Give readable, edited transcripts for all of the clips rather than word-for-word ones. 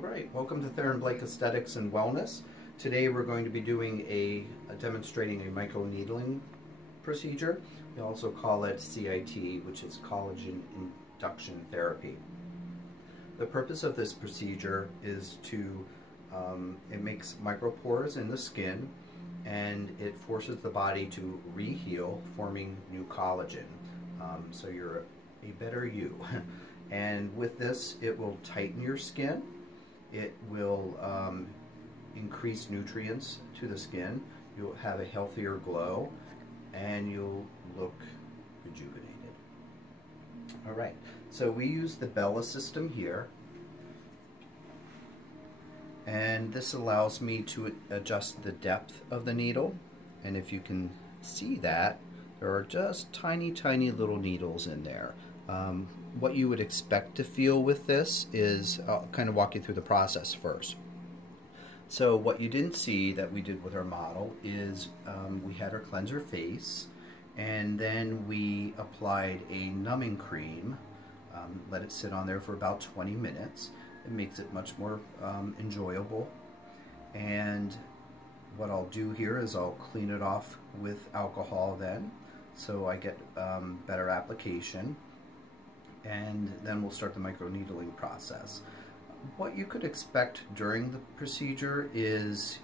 Alright, welcome to Theron Blake Aesthetics and Wellness. Today we're going to be doing demonstrating a microneedling procedure. We also call it CIT, which is Collagen Induction Therapy. The purpose of this procedure is to, it makes micropores in the skin and it forces the body to re-heal, forming new collagen. So you're a better you. And with this, it will tighten your skin. It will increase nutrients to the skin. You'll have a healthier glow and you'll look rejuvenated. Alright, so we use the Bella system here, and this allows me to adjust the depth of the needle, and if you can see that, there are just tiny little needles in there. What you would expect to feel with this is, I'll kind of walk you through the process first. So what you didn't see that we did with our model is we had her cleanse her face, and then we applied a numbing cream, let it sit on there for about 20 minutes. It makes it much more enjoyable. And what I'll do here is I'll clean it off with alcohol then, so I get better application. And then we'll start the microneedling process. What you could expect during the procedure is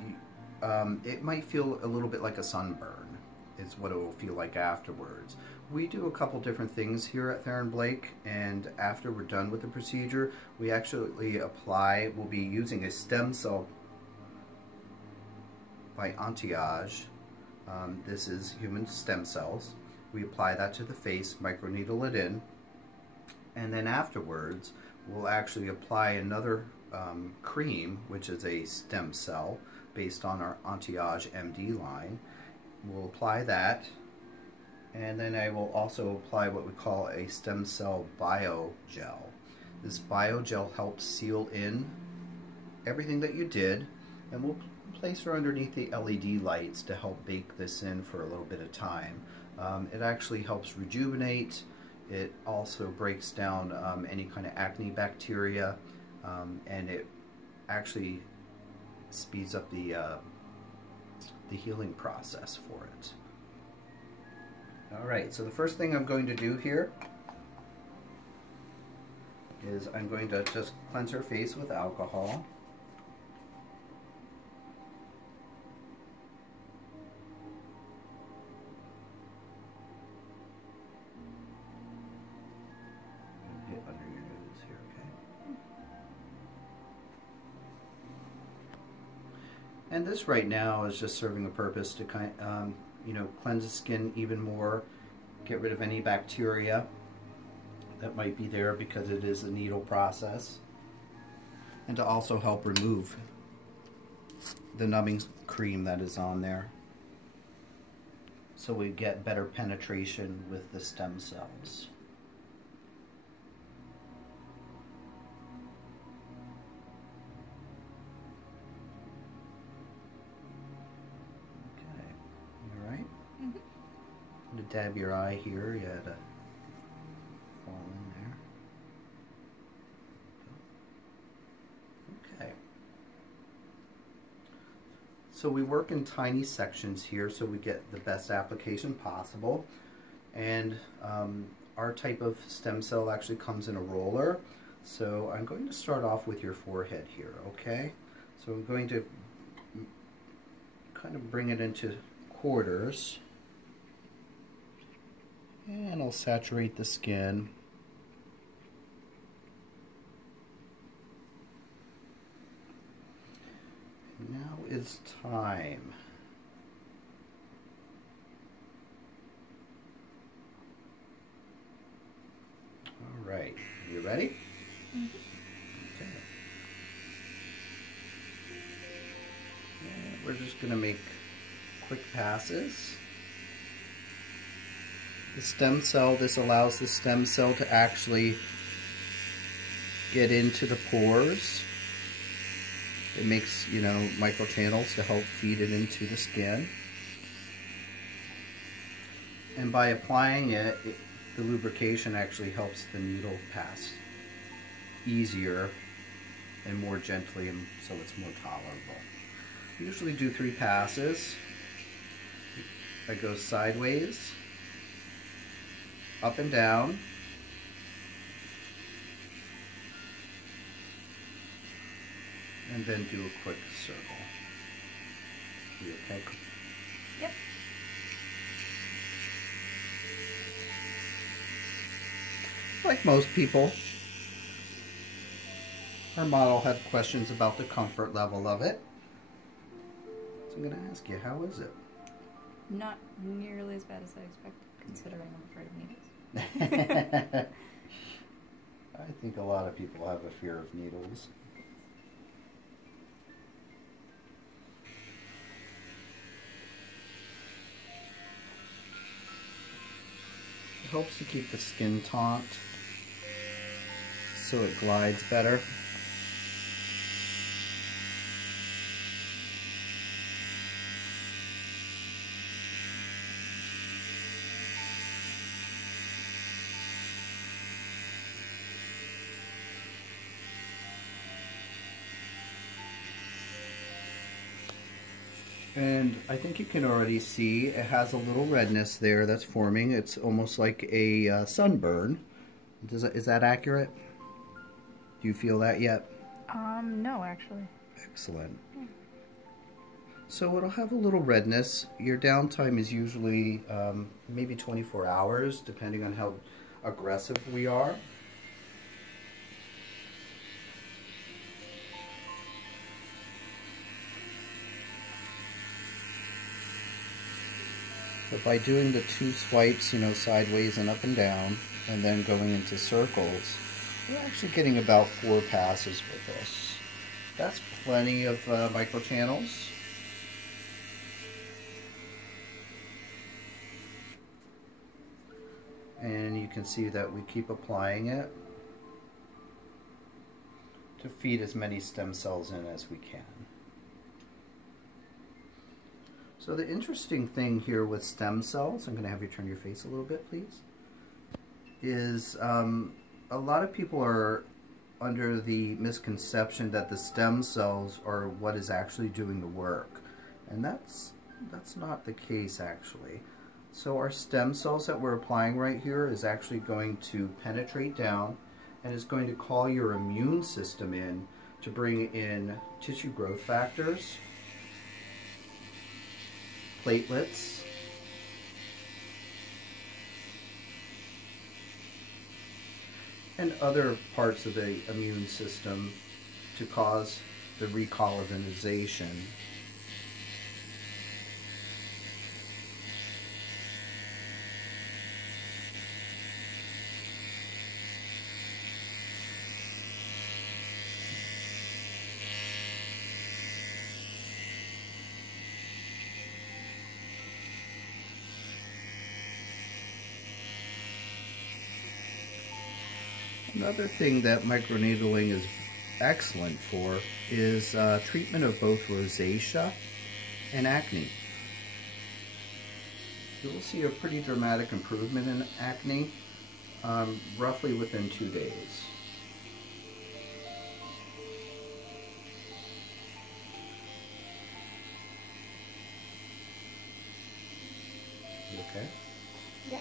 it might feel a little bit like a sunburn, is what it will feel like afterwards. We do a couple different things here at Theron Blake, and after we're done with the procedure, we actually we'll be using a stem cell by Antiage. This is human stem cells. We apply that to the face, microneedle it in, and then afterwards we'll actually apply another cream, which is a stem cell based on our Antiage MD line. We'll apply that, and then I will also apply what we call a stem cell biogel. This biogel helps seal in everything that you did, and we'll place her underneath the LED lights to help bake this in for a little bit of time. It actually helps rejuvenate. It also breaks down any kind of acne bacteria, and it actually speeds up the healing process for it. Alright, so the first thing I'm going to do here is I'm going to just cleanse her face with alcohol. Under your nose here, okay? And this right now is just serving a purpose to cleanse the skin even more, get rid of any bacteria that might be there because it is a needle process, and to also help remove the numbing cream that is on there, so we get better penetration with the stem cells. To dab your eye here, you had to fall in there. Okay. So we work in tiny sections here so we get the best application possible. And our type of stem cell actually comes in a roller. So I'm going to start off with your forehead here, okay? So I'm going to kind of bring it into quarters. And I'll saturate the skin. Now is time. All right, you ready? Mm-hmm. Okay. And we're just going to make quick passes. The stem cell, this allows the stem cell to actually get into the pores. It makes, microchannels to help feed it into the skin. And by applying it, the lubrication actually helps the needle pass easier and more gently, and so it's more tolerable. I usually do 3 passes. I go sideways, up and down, and then do a quick circle. You okay? Yep. Like most people, our model had questions about the comfort level of it. So I'm going to ask you, how is it? Not nearly as bad as I expected, considering I'm afraid of needles. I think a lot of people have a fear of needles. It helps to keep the skin taut so it glides better. And I think you can already see it has a little redness there that's forming. It's almost like a sunburn. Is that accurate? Do you feel that yet? No, actually. Excellent. So it'll have a little redness. Your downtime is usually maybe 24 hours, depending on how aggressive we are. But by doing the 2 swipes, you know, sideways and up and down, and then going into circles, we're actually getting about 4 passes with this. That's plenty of microchannels. And you can see that we keep applying it to feed as many stem cells in as we can. So the interesting thing here with stem cells, I'm going to have you turn your face a little bit, please, is a lot of people are under the misconception that the stem cells are what is actually doing the work. And that's not the case, actually. So our stem cells that we're applying right here is actually going to penetrate down and is going to call your immune system in to bring in tissue growth factors, platelets, and other parts of the immune system to cause the recollagenization. Another thing that microneedling is excellent for is treatment of both rosacea and acne. You will see a pretty dramatic improvement in acne roughly within 2 days. You okay? Yeah.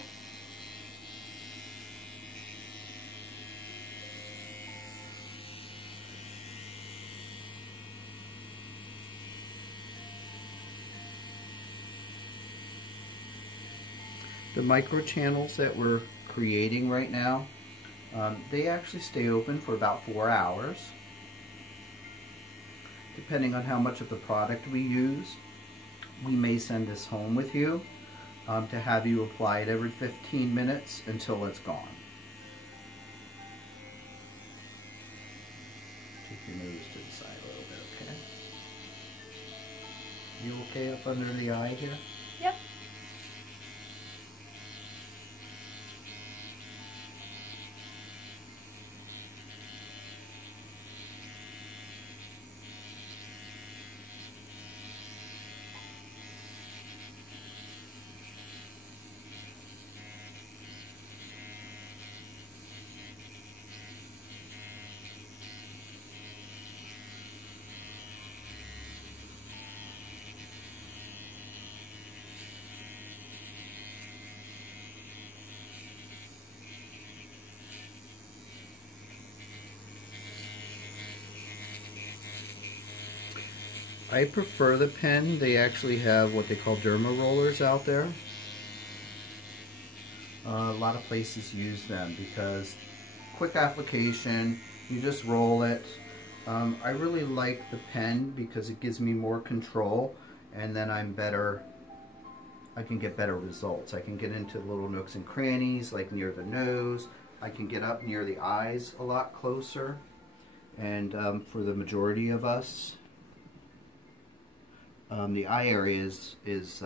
The microchannels that we're creating right now, they actually stay open for about 4 hours. Depending on how much of the product we use, we may send this home with you to have you apply it every 15 minutes until it's gone. Take your nose to the side a little bit, okay? You okay up under the eye here? Yep. I prefer the pen. They actually have what they call derma rollers out there. A lot of places use them because quick application, you just roll it. I really like the pen because it gives me more control, and then I can get better results. I can get into little nooks and crannies like near the nose. I can get up near the eyes a lot closer, and for the majority of us, the eye area is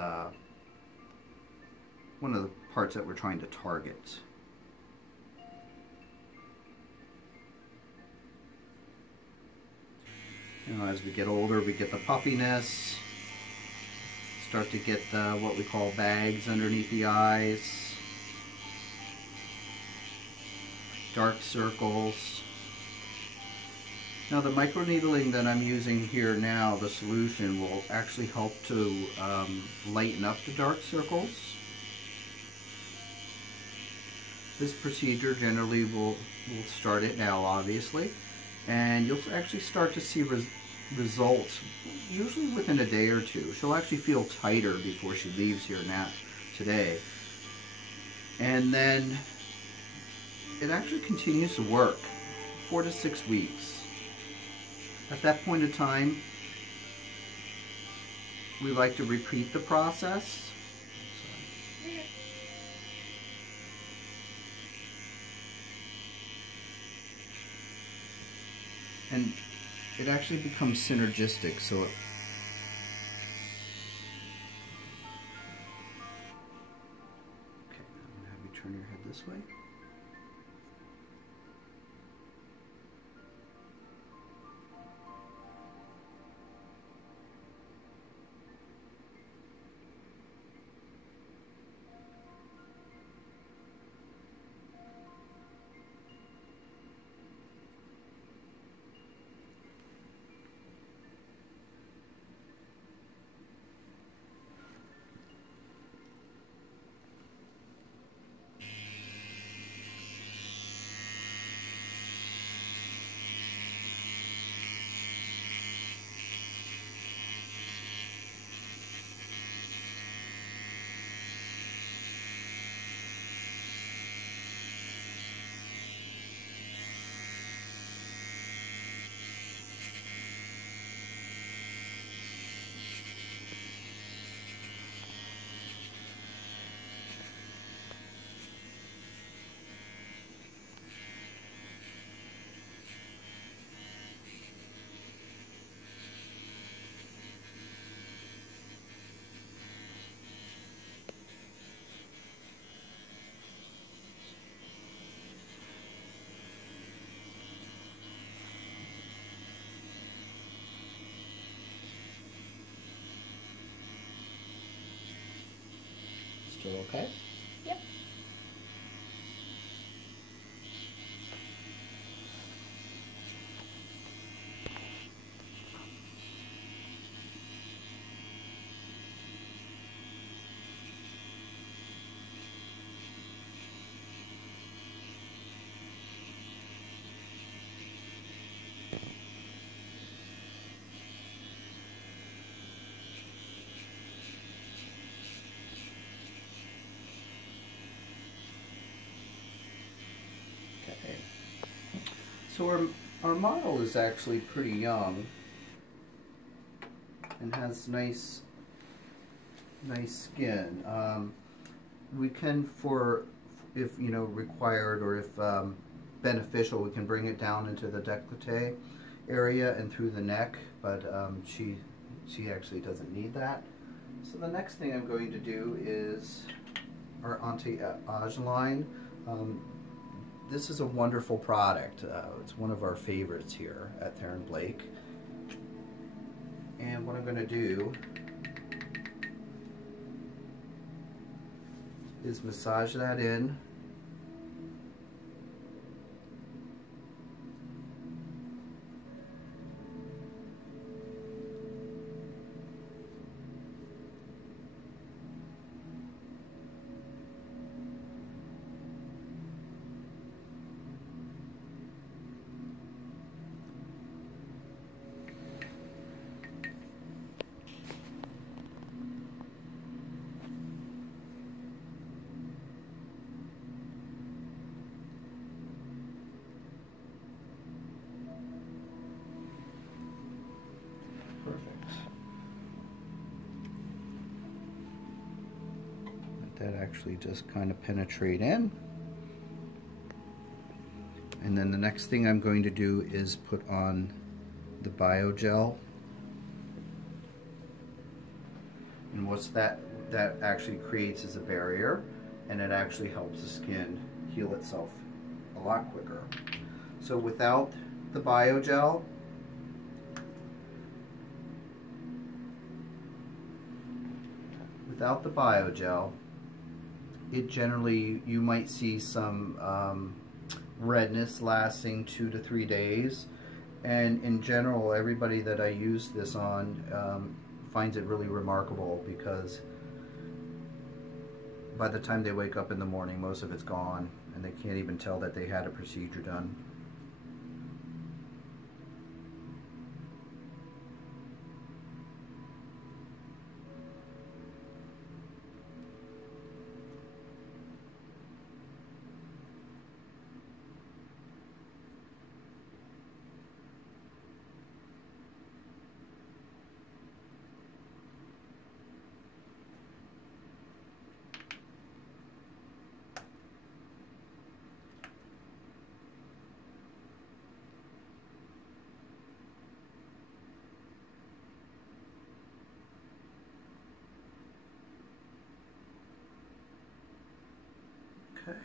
one of the parts that we're trying to target. You know, as we get older, we get the puffiness, start to get the, what we call bags underneath the eyes, dark circles. Now the microneedling that I'm using here now, the solution, will actually help to lighten up the dark circles. This procedure generally will start it now, obviously, and you'll actually start to see results usually within a day or two. She'll actually feel tighter before she leaves here now today, and then it actually continues to work 4 to 6 weeks. At that point in time, we like to repeat the process. And it actually becomes synergistic, so it okay, I'm going to have you turn your head this way. Still okay? Yep. Okay. So our model is actually pretty young and has nice skin. We can, if required or if beneficial, we can bring it down into the décolleté area and through the neck, but she actually doesn't need that. So the next thing I'm going to do is our anti-age line. This is a wonderful product. It's one of our favorites here at Theron Blake. And what I'm going to do is massage that in. that actually just kind of penetrate in. And then the next thing I'm going to do is put on the biogel. And what's that actually creates is a barrier, and it actually helps the skin heal itself a lot quicker. So without the biogel, it generally, you might see some redness lasting 2 to 3 days, and in general everybody that I use this on finds it really remarkable, because by the time they wake up in the morning most of it's gone and they can't even tell that they had a procedure done. Okay.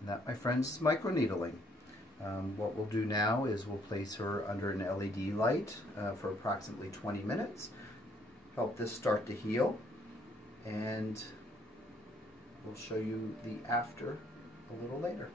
And that, my friends, is microneedling. What we'll do now is we'll place her under an LED light for approximately 20 minutes, help this start to heal, and we'll show you the after a little later.